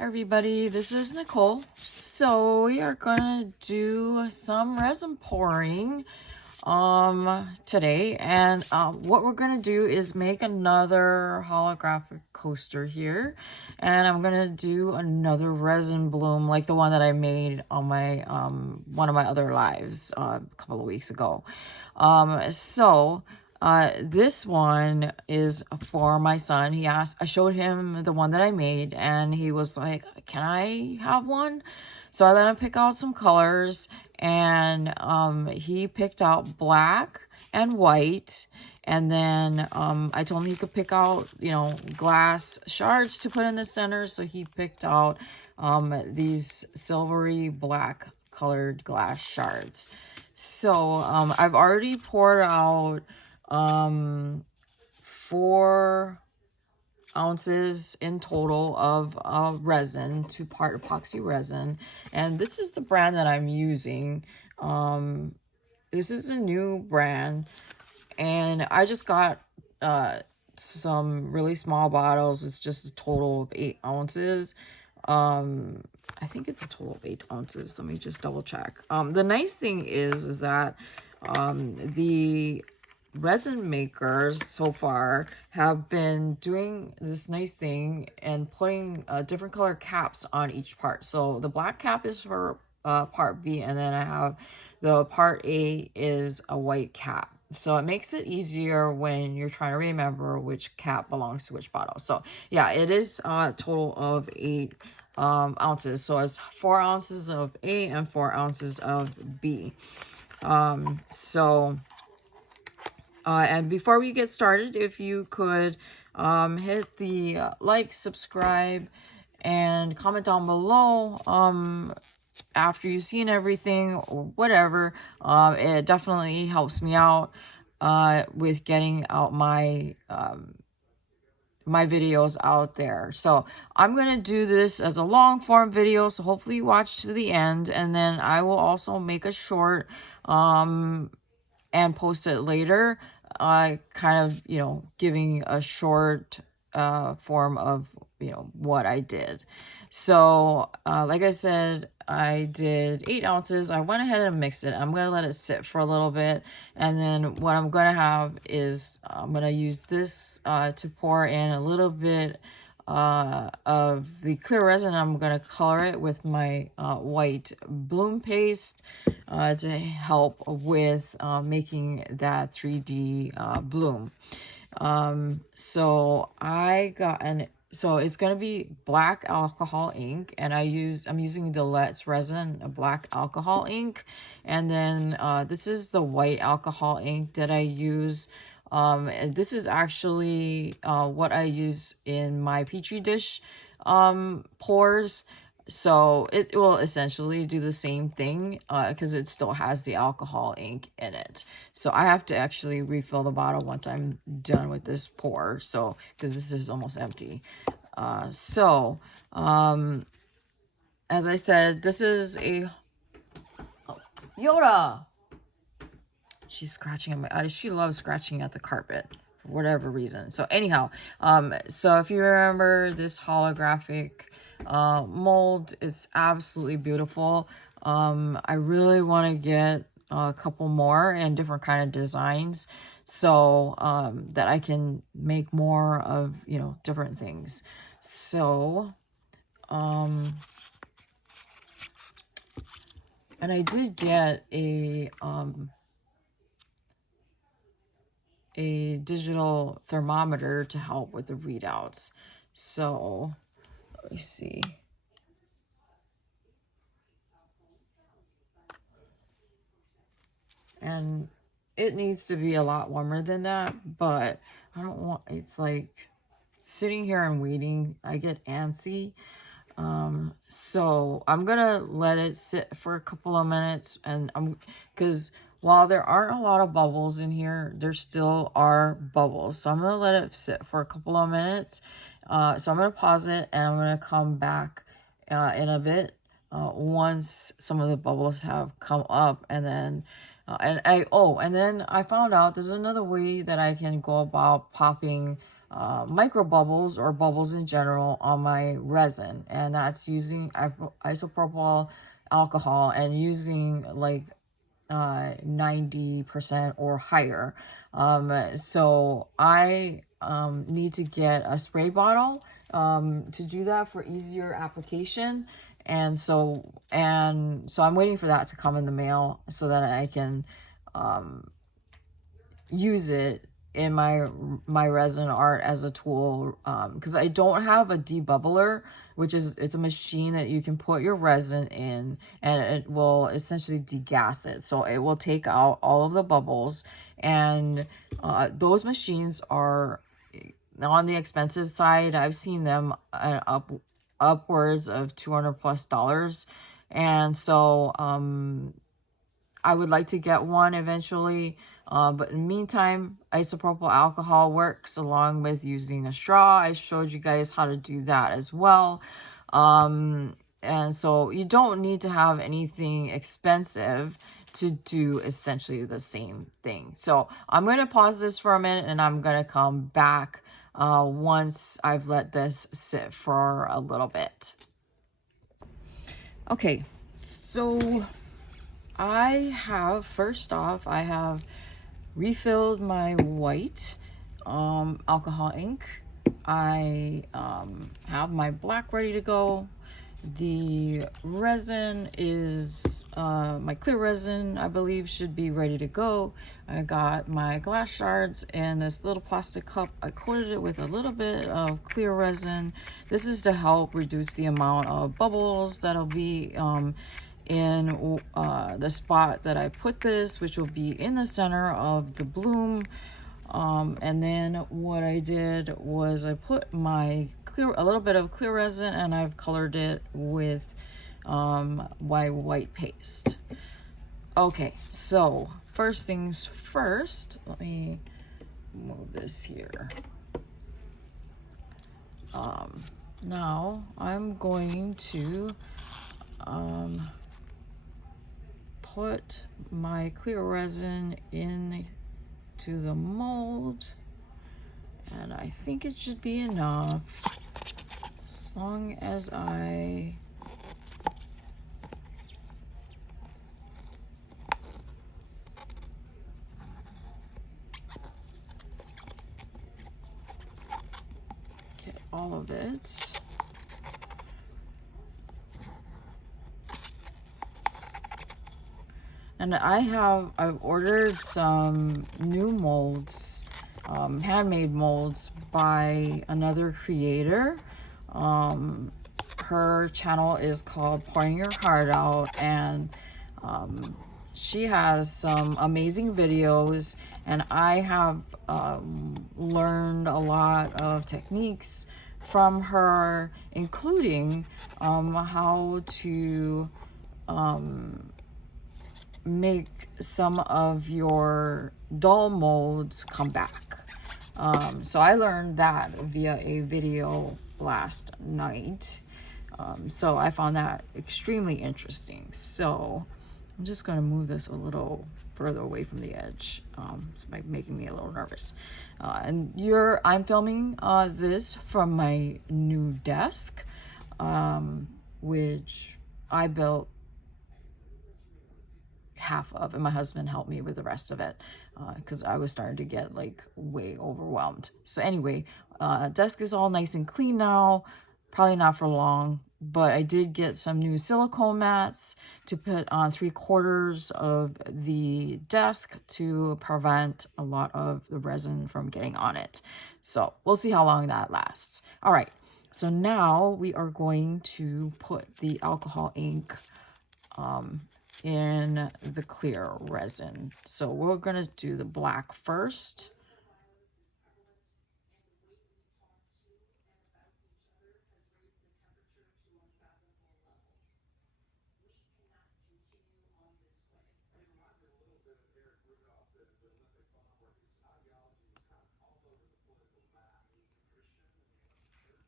Hi everybody, this is Nicole. So we are gonna do some resin pouring today, and what we're gonna do is make another holographic coaster here, and I'm gonna do another resin bloom like the one that I made on my one of my other lives a couple of weeks ago. This one is for my son. He asked, I showed him the one that I made, and he was like, can I have one? So I let him pick out some colors, and he picked out black and white. And then I told him he could pick out, glass shards to put in the center. So he picked out these silvery black colored glass shards. So I've already poured out 4 ounces in total of resin, 2-part epoxy resin, and this is the brand that I'm using. This is a new brand, and I just got some really small bottles. It's just a total of 8 ounces. I think it's a total of 8 ounces. Let me just double check. The nice thing is that the resin makers so far have been doing this nice thing and putting different color caps on each part. So the black cap is for part B, and then I have the part A is a white cap. So it makes it easier when you're trying to remember which cap belongs to which bottle. So yeah, it is a total of 8 ounces. So it's 4 ounces of A and 4 ounces of B. And before we get started, if you could hit the like, subscribe, and comment down below after you've seen everything or whatever. It definitely helps me out with getting out my my videos out there. So I'm going to do this as a long form video, so hopefully you watch to the end, and then I will also make a short and post it later, kind of, giving a short form of, what I did. So, like I said, I did 8 ounces. I went ahead and mixed it. I'm going to let it sit for a little bit. And then what I'm going to have is I'm going to use this to pour in a little bit of the clear resin. I'm going to color it with my white bloom paste to help with making that 3D bloom. So it's going to be black alcohol ink, and I'm using the Let's Resin, a black alcohol ink. And then this is the white alcohol ink that I use. And this is actually what I use in my Petri dish pours. So it will essentially do the same thing because it still has the alcohol ink in it. So I have to actually refill the bottle once I'm done with this pour. So because this is almost empty. As I said, this is a Yoda. She's scratching at my. She loves scratching at the carpet for whatever reason. So anyhow, so if you remember this holographic mold, it's absolutely beautiful. I really want to get a couple more and different kind of designs, so that I can make more of different things. So and I did get a digital thermometer to help with the readouts. So let me see. And it needs to be a lot warmer than that, but I don't want, it's like sitting here and waiting, I get antsy. So I'm gonna let it sit for a couple of minutes, and because while there aren't a lot of bubbles in here, there still are bubbles. So I'm gonna let it sit for a couple of minutes. So I'm gonna pause it, and I'm gonna come back in a bit once some of the bubbles have come up. And then and then I found out there's another way that I can go about popping micro bubbles or bubbles in general on my resin, and that's using isopropyl alcohol and using like 90% or higher. So I need to get a spray bottle to do that for easier application. And so I'm waiting for that to come in the mail so that I can use it in my resin art as a tool, because I don't have a debubbler, which is, it's a machine that you can put your resin in and it will essentially degas it, so it will take out all of the bubbles. And those machines are on the expensive side. I've seen them upwards of $200+ and so I would like to get one eventually, but in the meantime, isopropyl alcohol works along with using a straw. I showed you guys how to do that as well. And so you don't need to have anything expensive to do essentially the same thing. So I'm going to pause this for a minute and I'm going to come back once I've let this sit for a little bit. Okay, so first off, I have refilled my white alcohol ink. I have my black ready to go. The resin is, my clear resin, I believe, should be ready to go. I got my glass shards in this little plastic cup. I coated it with a little bit of clear resin. This is to help reduce the amount of bubbles that'll be in the spot that I put this, which will be in the center of the bloom. And then what I did was I put a little bit of clear resin and I've colored it with my white paste. Okay, so first things first, let me move this here. Now I'm going to put my clear resin into the mold, and I think it should be enough as long as I get all of it. And I've ordered some new molds, handmade molds by another creator. Her channel is called Pouring Your Heart Out, and she has some amazing videos, and I have learned a lot of techniques from her, including how to make some of your dull molds come back. So I learned that via a video last night. So I found that extremely interesting. So I'm just going to move this a little further away from the edge. It's making me a little nervous. I'm filming this from my new desk, which I built half of, and my husband helped me with the rest of it because I was starting to get like way overwhelmed. So anyway, desk is all nice and clean now. Probably not for long, but I did get some new silicone mats to put on 3/4 of the desk to prevent a lot of the resin from getting on it. So we'll see how long that lasts. All right, so now we are going to put the alcohol ink in the clear resin. So we're going to do the black first.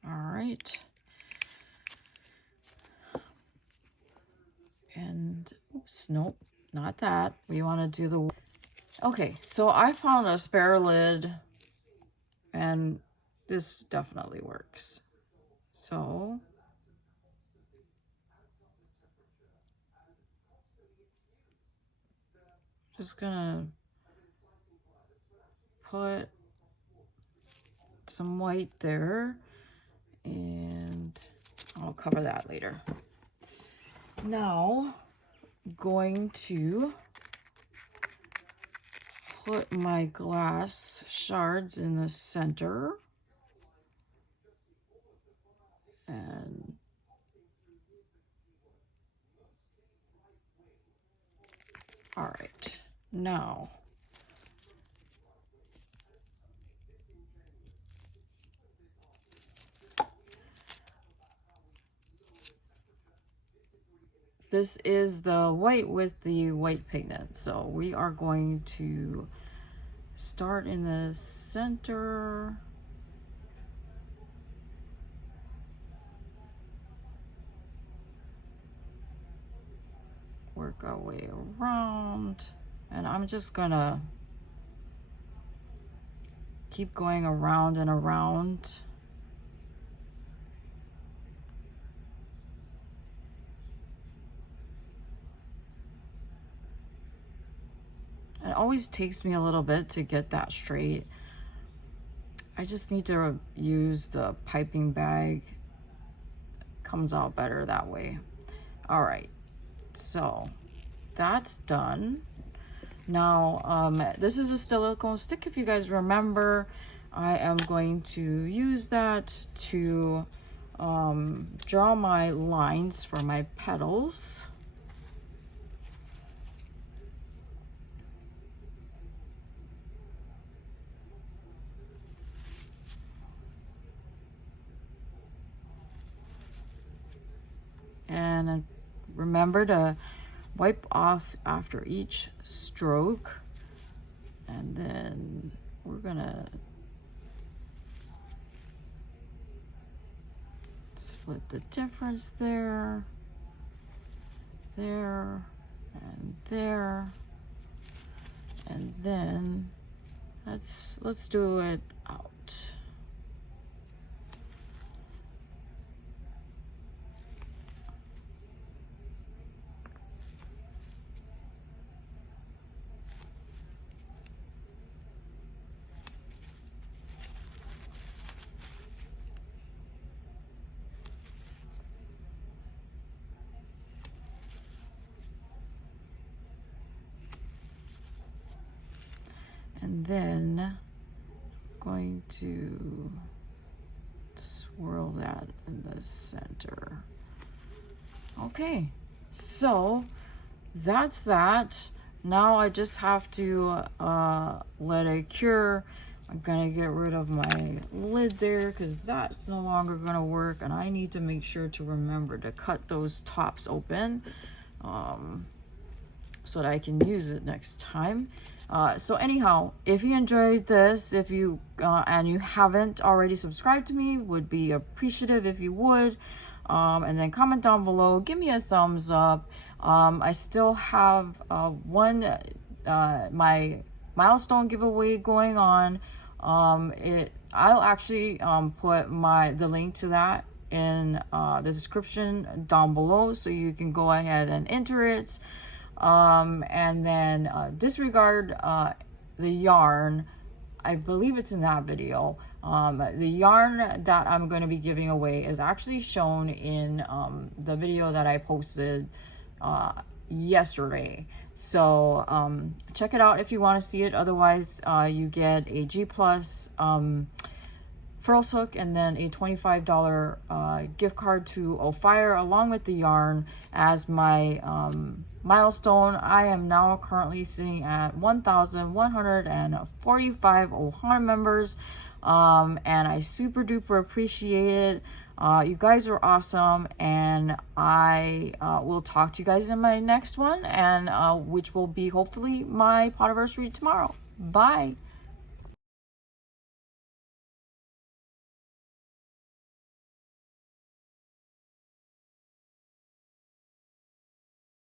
All right. And oops, nope, not that. We want to do the... Okay, so I found a spare lid, and this definitely works. So just gonna put some white there, and I'll cover that later. Now, going to put my glass shards in the center. And all right, now this is the white with the white pigment. So we are going to start in the center. Work our way around, and I'm just gonna keep going around and around. It always takes me a little bit to get that straight. I just need to use the piping bag. It comes out better that way. All right. So that's done. Now, this is a silicone stick. If you guys remember, I am going to use that to draw my lines for my petals. And remember to wipe off after each stroke, and then we're gonna split the difference there, and there, and then let's do it out. And then going to swirl that in the center. Okay, so that's that. Now I just have to let it cure. I'm gonna get rid of my lid there because that's no longer gonna work, and I need to make sure to remember to cut those tops open so that I can use it next time. So anyhow, if you enjoyed this, if you and you haven't already subscribed to me, would be appreciative if you would, and then comment down below, give me a thumbs up. I still have my milestone giveaway going on. I'll actually put the link to that in the description down below, so you can go ahead and enter it. And then disregard the yarn. I believe it's in that video. The yarn that I'm going to be giving away is actually shown in the video that I posted yesterday. So check it out if you want to see it. Otherwise, you get a G Plus Furls hook and then a $25 gift card to Ophire along with the yarn as my milestone. I am now currently sitting at 1,145 Ohana members, and I super duper appreciate it. You guys are awesome, and I will talk to you guys in my next one, and which will be hopefully my Potiversary tomorrow. Bye.